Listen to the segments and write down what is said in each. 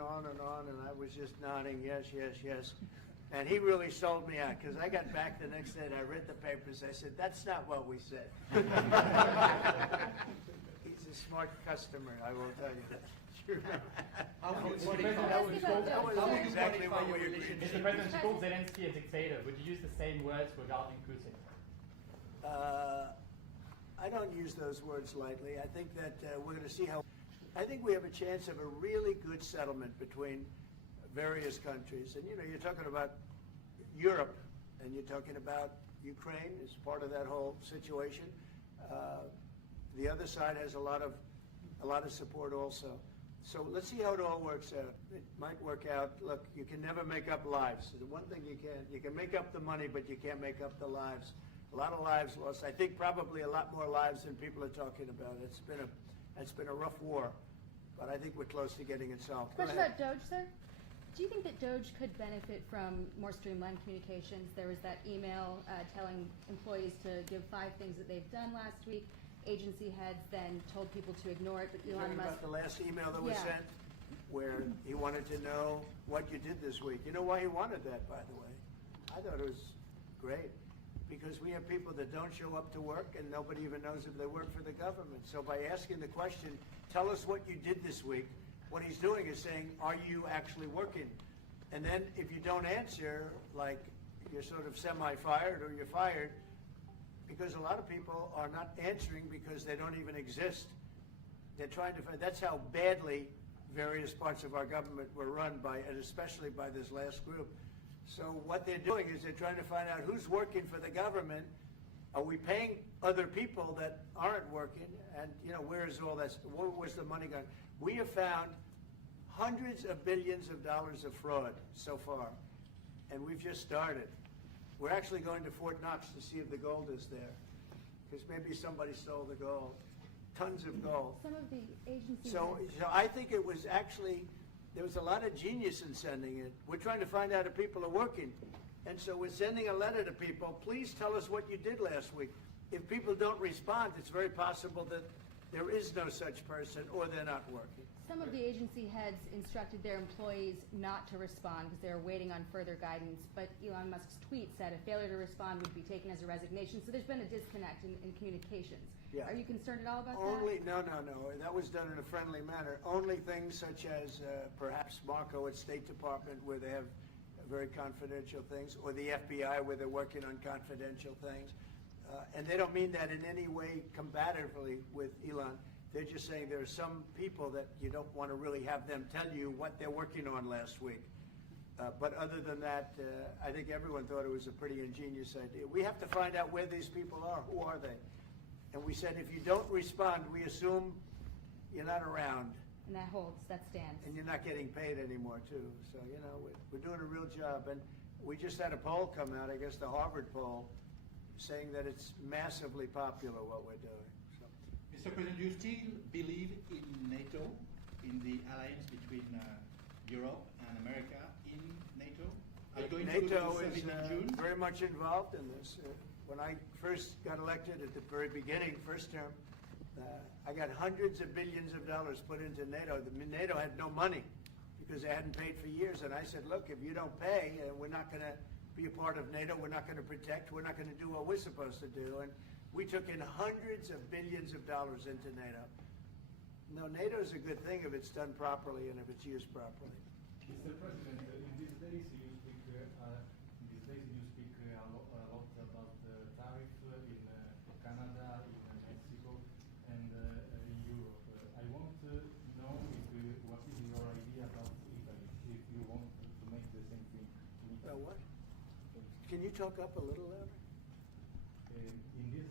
and on and on, and I was just nodding, yes, yes, yes. And he really sold me out, because I got back the next day and I read the papers. I said, that's not what we said. He's a smart customer, I will tell you that. How would you That was exactly what we agreed Mr. to. President, you called Zelensky a dictator. Would you use the same words regarding Putin? I don't use those words lightly. I think that we're going to see how. I think we have a chance of a really good settlement between various countries. And, you know, you're talking about Europe, and you're talking about Ukraine as part of that whole situation. The other side has a lot of support also. So let's see how it all works out. It might work out. Look, you can never make up lives. The one thing you can make up the money, but you can't make up the lives. A lot of lives lost. I think probably a lot more lives than people are talking about. It's been a rough war, but I think we're close to getting it solved. Question about Doge, sir. Do you think that Doge could benefit from more streamlined communications? There was that email telling employees to give 5 things that they've done last week. Agency heads then told people to ignore it, but Elon Musk. About the last email that was Yeah. sent, where he wanted to know what you did this week. You know why he wanted that, by the way? I thought it was great, because we have people that don't show up to work and nobody even knows if they work for the government. So by asking the question, tell us what you did this week, what he's doing is saying, are you actually working? And then if you don't answer, like you're sort of semi-fired or you're fired, because a lot of people are not answering because they don't even exist. They're trying to find, that's how badly various parts of our government were run by, and especially by this last group. So what they're doing is they're trying to find out who's working for the government. Are we paying other people that aren't working? And, you know, where is all that? Where's the money going? We have found hundreds of billions of dollars of fraud so far, and we've just started. We're actually going to Fort Knox to see if the gold is there, because maybe somebody stole the gold. Tons of gold. Some of the agencies. So I think it was actually, there was a lot of genius in sending it. We're trying to find out if people are working. And so we're sending a letter to people, please tell us what you did last week. If people don't respond, it's very possible that there is no such person or they're not working. Some of the agency heads instructed their employees not to respond because they were waiting on further guidance, but Elon Musk's tweet said a failure to respond would be taken as a resignation. So there's been a disconnect in communications. Yeah. Are you concerned at all about Only, that? no. That was done in a friendly manner. Only things such as perhaps Marco at State Department, where they have very confidential things, or the FBI, where they're working on confidential things. And they don't mean that in any way combatively with Elon. They're just saying there are some people that you don't want to really have them tell you what they're working on last week. But other than that, I think everyone thought it was a pretty ingenious idea. We have to find out where these people are. Who are they? And we said, if you don't respond, we assume you're not around. And that holds, that stands. And you're not getting paid anymore, too. So, you know, we're doing a real job. And we just had a poll come out, I guess the Harvard poll, saying that it's massively popular what we're doing. So. Mr. President, do you still believe in NATO, in the alliance between Europe and America in NATO? Are you going to NATO the is summit in June? very much involved in this. When I first got elected at the very beginning, first term, I got hundreds of billions of dollars put into NATO. NATO had no money because they hadn't paid for years. And I said, look, if you don't pay, we're not going to be a part of NATO. We're not going to protect. We're not going to do what we're supposed to do. And we took in hundreds of billions of dollars into NATO. No, NATO is a good thing if it's done properly and if it's used properly. Mr. President, in these days you speak a lot about the tariff in Canada, in Mexico, and in Europe. I want to know what is your idea about Italy, if you want to make the same thing. What? Can you talk up a little louder? In these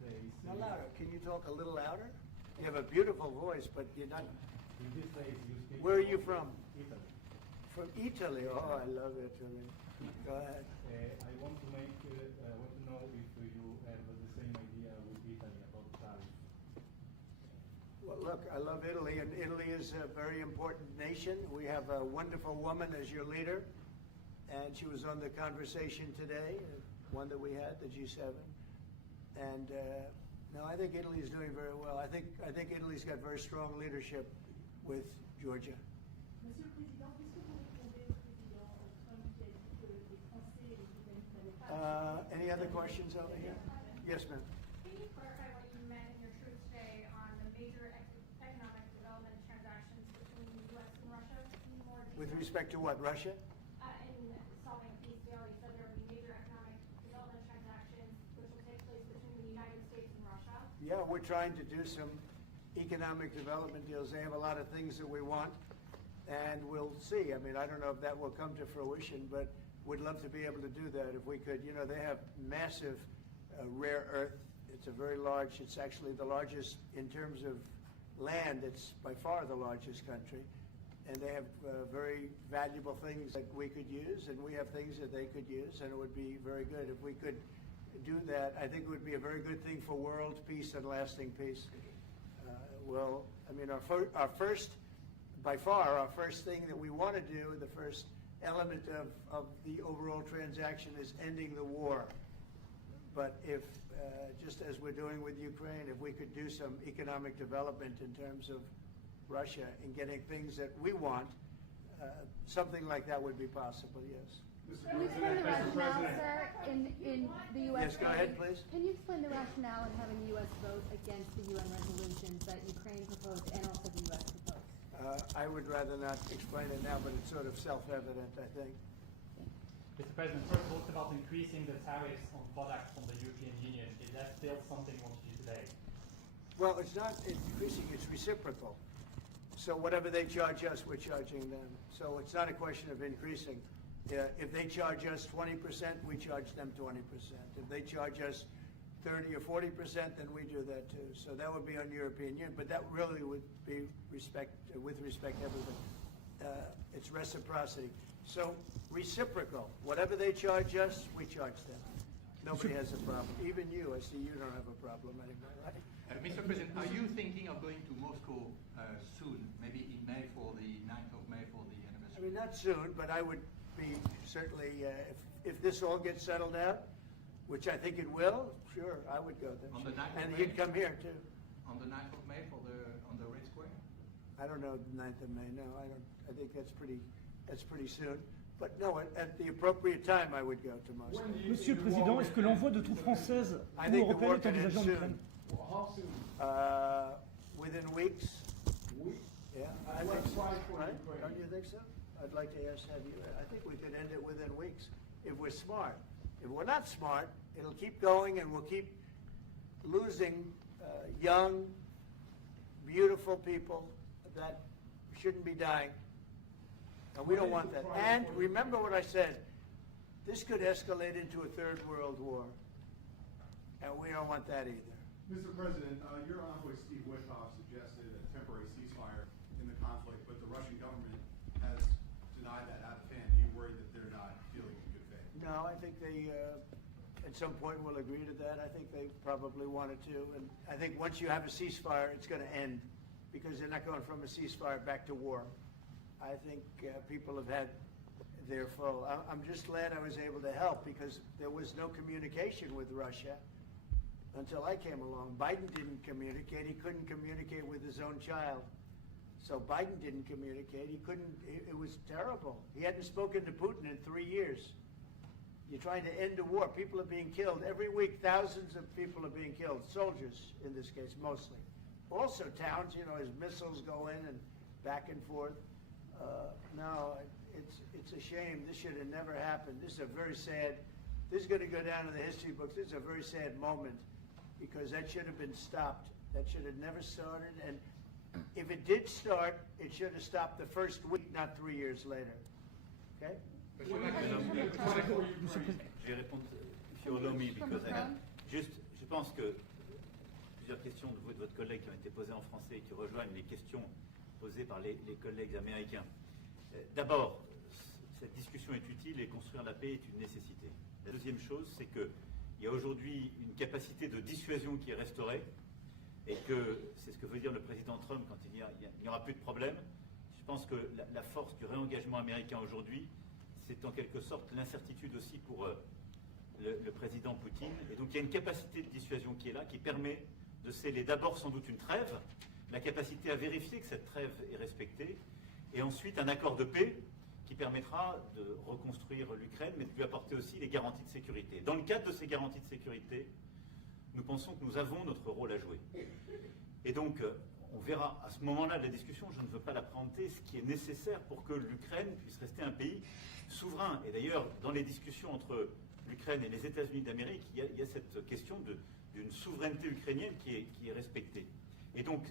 days. No, louder. Can you talk a little louder? You have a beautiful voice, but you're not. In these days you speak. Where are you from? Italy. From Italy. Oh, I love Italy. Go ahead. I want to know if you have the same idea with Italy about tariff. Well, look, I love Italy, and Italy is a very important nation. We have a wonderful woman as your leader, and she was on the conversation today, one that we had, the G7. And no, I think Italy is doing very well. I think Italy's got very strong leadership with Georgia. Monsieur le Président, qu'est-ce que vous répondez au président Trump qui a dit que les Français et les Britanniques n'avaient pas... Any other questions over here? Yes, ma'am. Can you clarify what you meant in your truth today on the major economic development transactions between the U.S. and Russia? Any more detail? With respect to what, Russia? In solving a peace deal, you said there would be major economic development transactions which will take place between the United States and Russia. Yeah, we're trying to do some economic development deals. They have a lot of things that we want, and we'll see. I mean, I don't know if that will come to fruition, but we'd love to be able to do that if we could. You know, they have massive rare earth. It's a very large, it's actually the largest in terms of land. It's by far the largest country. And they have very valuable things that we could use, and we have things that they could use, and it would be very good if we could do that. I think it would be a very good thing for world peace and lasting peace. Well, I mean, our first, by far, our first thing that we want to do, the first element of the overall transaction is ending the war. But if, just as we're doing with Ukraine, if we could do some economic development in terms of Russia and getting things that we want, something like that would be possible, yes. Can you explain the rationale, sir, in the U.S. Yes, go ahead, please. Can you explain the rationale in having the U.S. vote against the UN resolutions that Ukraine proposed and also the U.S. proposed? I would rather not explain it now, but it's sort of self-evident, I think. Mr. President, first of all, it's about increasing the tariffs on products from the European Union. Is that still something you want to do today? Well, it's not increasing, it's reciprocal. So whatever they charge us, we're charging them. So it's not a question of increasing. If they charge us 20%, we charge them 20%. If they charge us 30 or 40%, then we do that too. So that would be on European Union, but that really would be with respect to everybody. It's reciprocity. So reciprocal. Whatever they charge us, we charge them. Nobody has a problem. Even you, I see you don't have a problem anymore, right? Mr. President, are you thinking of going to Moscow soon, maybe in May for the 9th of May for the I anniversary? mean, not soon, but I would be certainly, if this all gets settled out, which I think it will, sure, I would go there. On the 9th of And May? you'd come here too. On the 9th of May on the Red Square? I don't know the 9th of May, no, I don't, I think that's pretty soon. But no, at the appropriate time, I would go to Moscow. Monsieur le Président, est-ce que l'envoi de troupes françaises I ou think the européennes war est can end envisagé en soon. Ukraine? Within weeks. Yeah, I think so, right? Don't you think so? I'd like to have you, I think we could end it within weeks, if we're smart. If we're not smart, it'll keep going and we'll keep losing young, beautiful people that shouldn't be dying. And we don't want that. And remember what I said, this could escalate into a third world war. And we don't want that either. Mr. President, your envoy Steve Witkoff suggested a temporary ceasefire in the conflict, but the Russian government has denied that out of hand. Are you worried that they're not dealing in good faith? No, I think they, at some point, will agree to that. I think they probably wanted to. And I think once you have a ceasefire, it's going to end because they're not going from a ceasefire back to war. I think people have had their full. I'm just glad I was able to help because there was no communication with Russia until I came along. Biden didn't communicate. He couldn't communicate with his own child. So Biden didn't communicate. He couldn't, it was terrible. He hadn't spoken to Putin in 3 years. You're trying to end a war. People are being killed. Every week, thousands of people are being killed. Soldiers, in this case, mostly. Also towns, you know, as missiles go in and back and forth. No, it's a shame. This should have never happened. This is a very sad, this is going to go down in the history books. This is a very sad moment because that should have been stopped. That should have never started. And if it did start, it should have stopped the first week, not 3 years later. Okay? Je vais répondre, if you allow me, because juste, je pense que plusieurs questions de vous et de votre collègue qui ont été posées en français et qui rejoignent les questions posées par les collègues américains. D'abord, cette discussion est utile et construire la paix est une nécessité. La deuxième chose, c'est qu'il y a aujourd'hui une capacité de dissuasion qui est restaurée et que c'est ce que veut dire le président Trump quand il dit il n'y aura plus de problème. Je pense que la force du réengagement américain aujourd'hui, c'est en quelque sorte l'incertitude aussi pour le président Poutine. Et donc il y a une capacité de dissuasion qui est là, qui permet de sceller d'abord sans doute une trêve, la capacité à vérifier que cette trêve est respectée, Et ensuite, un accord de paix qui permettra de reconstruire l'Ukraine, mais de lui apporter aussi les garanties de sécurité. Dans le cadre de ces garanties de sécurité, nous pensons que nous avons notre rôle à jouer. Et donc, on verra à ce moment-là de la discussion, je ne veux pas la présenter, ce qui est nécessaire pour que l'Ukraine puisse rester un pays souverain. Et d'ailleurs, dans les discussions entre l'Ukraine et les États-Unis d'Amérique, il y a cette question d'une souveraineté ukrainienne qui est respectée. Et donc,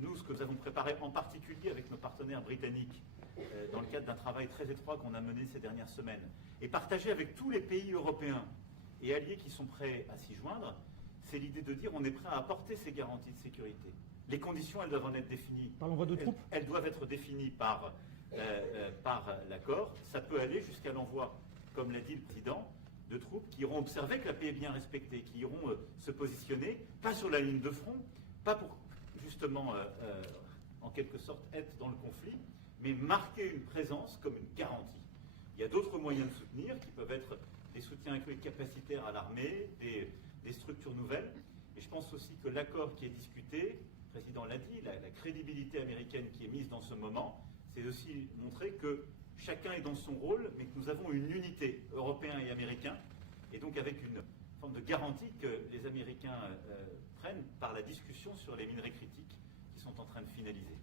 nous, ce que nous avons préparé en particulier avec nos partenaires britanniques, dans le cadre d'un travail très étroit qu'on a mené ces dernières semaines, et partagé avec tous les pays européens et alliés qui sont prêts à s'y joindre, c'est l'idée de dire on est prêt à apporter ces garanties de sécurité. Les conditions, elles doivent en être définies. Par l'envoi de troupes. Elles doivent être définies par l'accord. Ça peut aller jusqu'à l'envoi, comme l'a dit le président, de troupes qui iront observer que la paix est bien respectée, qui iront se positionner, pas sur la ligne de front, pas pour justement, en quelque sorte, être dans le conflit, mais marquer une présence comme une garantie. Il y a d'autres moyens de soutenir qui peuvent être des soutiens capacitaires à l'armée, des structures nouvelles. Et je pense aussi que l'accord qui est discuté, le président l'a dit, la crédibilité américaine qui est mise dans ce moment, c'est aussi montrer que chacun est dans son rôle, mais que nous avons une unité, Européens et Américains, et donc avec une forme de garantie que les Américains prennent par la discussion sur les minerais critiques qui sont en train de finaliser.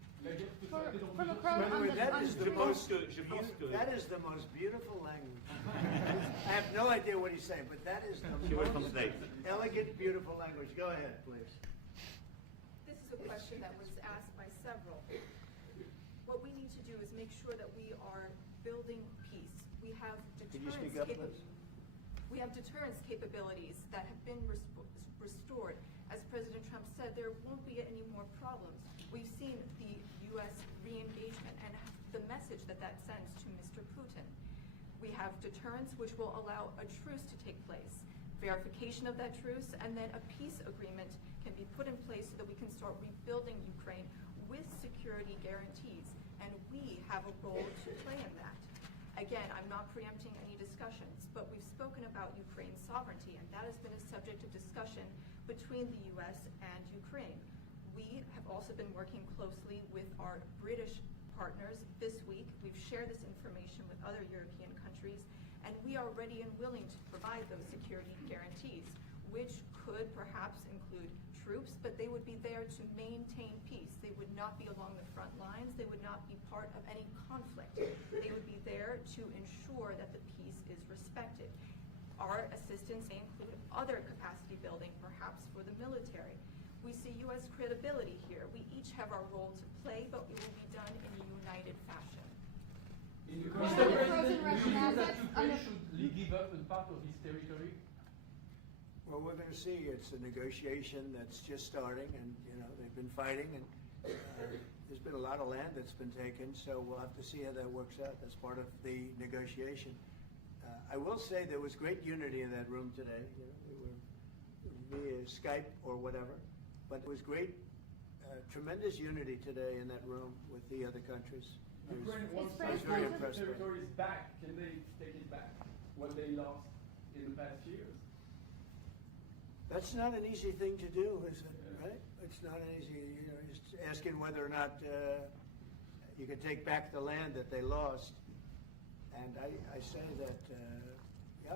For Macron, on the, That is the most that that is the most beautiful language. I have no idea what he's saying, but that is the She will most translate. elegant, beautiful language. Go ahead, please. This is a question that was asked by several. What we need to do is make sure that we are building peace. We have Can you speak up, please? We have deterrence capabilities that have been restored. As President Trump said, there won't be any more problems. We've seen the U.S. re-engagement and the message that that sends to Mr. Putin. We have deterrence, which will allow a truce to take place, verification of that truce, and then a peace agreement can be put in place so that we can start rebuilding Ukraine with security guarantees. And we have a role to play in that. Again, I'm not preempting any discussions, but we've spoken about Ukraine's sovereignty, and that has been a subject of discussion between the U.S. and Ukraine. We have also been working closely with our British partners this week. We've shared this information with other European countries, and we are ready and willing to provide those security guarantees, which could perhaps include troops, but they would be there to maintain peace. They would not be along the front lines. They would not be part of any conflict. They would be there to ensure that the peace is respected. Our assistance may include other capacity building, perhaps for the military. We see U.S. credibility here. We each have our role to play, but it will be done in a united fashion. Mr. President, Russian do you think that assets Ukraine under- should give up a part of its territory? Well, we're going to see. It's a negotiation that's just starting, and they've been fighting, and there's been a lot of land that's been taken. So we'll have to see how that works out. That's part of the negotiation. I will say there was great unity in that room today. We were via Skype or whatever, but it was great, tremendous unity today in that room with the other countries. Ukraine wants I was very their impressed by it. territories back. Can they take it back? What they lost in the past years? That's not an easy thing to do, is it? Right? It's not an easy. Just asking whether or not you can take back the land that they lost. And I say that, yeah,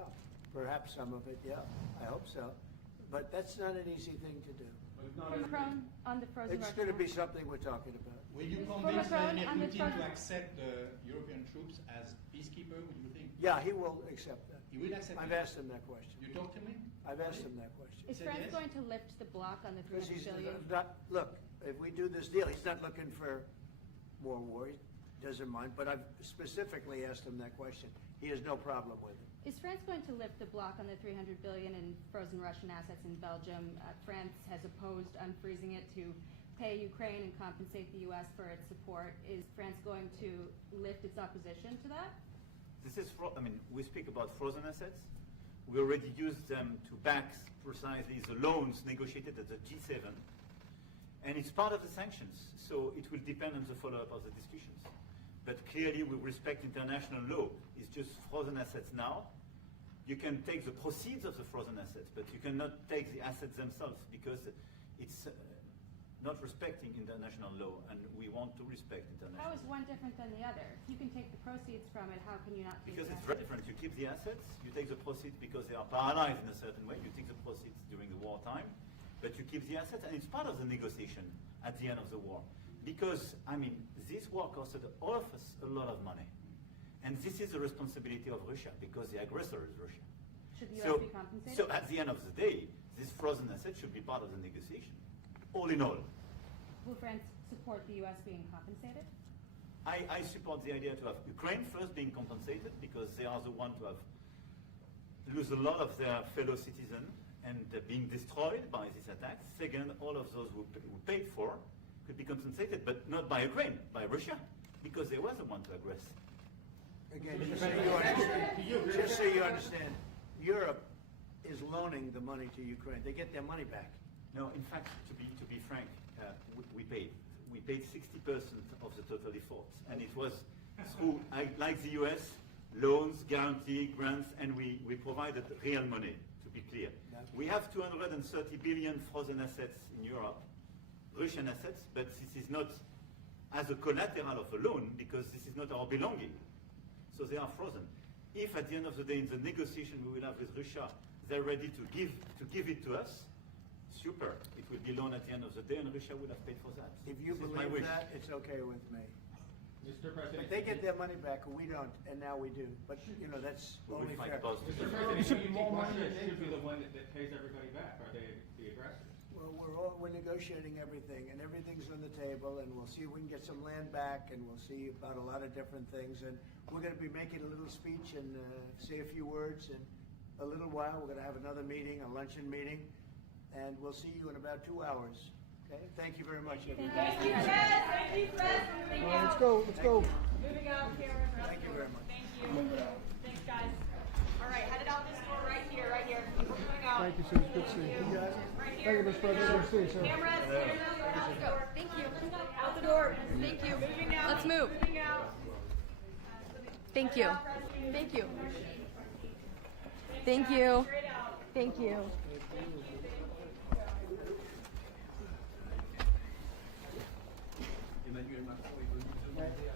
perhaps some of it, yeah, I hope so. But that's not an easy thing to do. But not For Macron, on the frozen It's Russian going to be assets. something we're talking about. Will you For convince Macron Vladimir and the Putin to President- accept the European troops as peacekeeper, would you think? Yeah, he will accept that. He will accept I've it? asked him that question. You talked to him? I've asked him that question. Is Said France yes? going to lift the block on the Because 300 he's billion? not, look, if we do this deal, he's not looking for more war. He doesn't mind. But I've specifically asked him that question. He has no problem with it. Is France going to lift the block on the 300 billion in frozen Russian assets in Belgium? France has opposed unfreezing it to pay Ukraine and compensate the U.S. for its support. Is France going to lift its opposition to that? This is, we speak about frozen assets. We already used them to back precisely the loans negotiated at the G7. And it's part of the sanctions, so it will depend on the follow-up of the discussions. But clearly we respect international law. It's just frozen assets now. You can take the proceeds of the frozen assets, but you cannot take the assets themselves because it's not respecting international law, and we want to respect international How is law. one different than the other? If you can take the proceeds from it, how can you not take Because the it's assets? very different. You keep the assets, you take the proceeds because they are paralyzed in a certain way. You take the proceeds during the wartime, but you keep the assets, and it's part of the negotiation at the end of the war. Because, I mean, this war costed all of us a lot of money. And this is the responsibility of Russia, because the aggressor is Russia. Should the US be compensated? So at the end of the day, this frozen asset should be part of the negotiation. All in all. Will France support the US being compensated? I support the idea to have Ukraine first being compensated because they are the one to have lose a lot of their fellow citizens and being destroyed by these attacks. Second, all of those who paid for could be compensated, but not by Ukraine, by Russia, because they were the one to aggress. Again, just so you understand, Europe is loaning the money to Ukraine. They get their money back. No, in fact, to be frank, we paid. We paid 60% of the total efforts, and it was through, like the US, loans, guarantee, grants, and we provided real money, to be clear. We have 230 billion frozen assets in Europe, Russian assets, but this is not as a collateral of a loan because this is not our belonging. So they are frozen. If at the end of the day in the negotiation we will have with Russia, they're ready to give it to us, super. It will be loaned at the end of the day and Russia would have paid for that. If you This is my believe wish. that, it's okay with me. Mr. President, But they get their money back, and we don't, and now we do. But, you know, that's We will only fight fair. positive. Mr. President, should you be think more Russia money. should be the one that pays everybody back? Are they the aggressors? Well, we're negotiating everything, and everything's on the table, and we'll see if we can get some land back, and we'll see about a lot of different things. And we're going to be making a little speech and say a few words in a little while. We're going to have another meeting, a luncheon meeting, and we'll see you in about 2 hours. Okay? Thank you very much, everybody. Thank you, Fred. Thank you, Fred. Moving out. Let's go, let's go. Moving out, Cameron. Thank you very much. Thank you. Thanks, guys. All right, headed out this door right here, right here. We're moving out. Thank you, sir. Good to see you. You guys? Right Thank here. you, Mr. President. Good to see you, sir. Cameras, right out the door. Thank you. Out the door. Thank you. Moving out. Let's move. Moving out. Thank you. Thank you. Thank you. Straight out. Thank you. Emmanuel Macron est venu demander à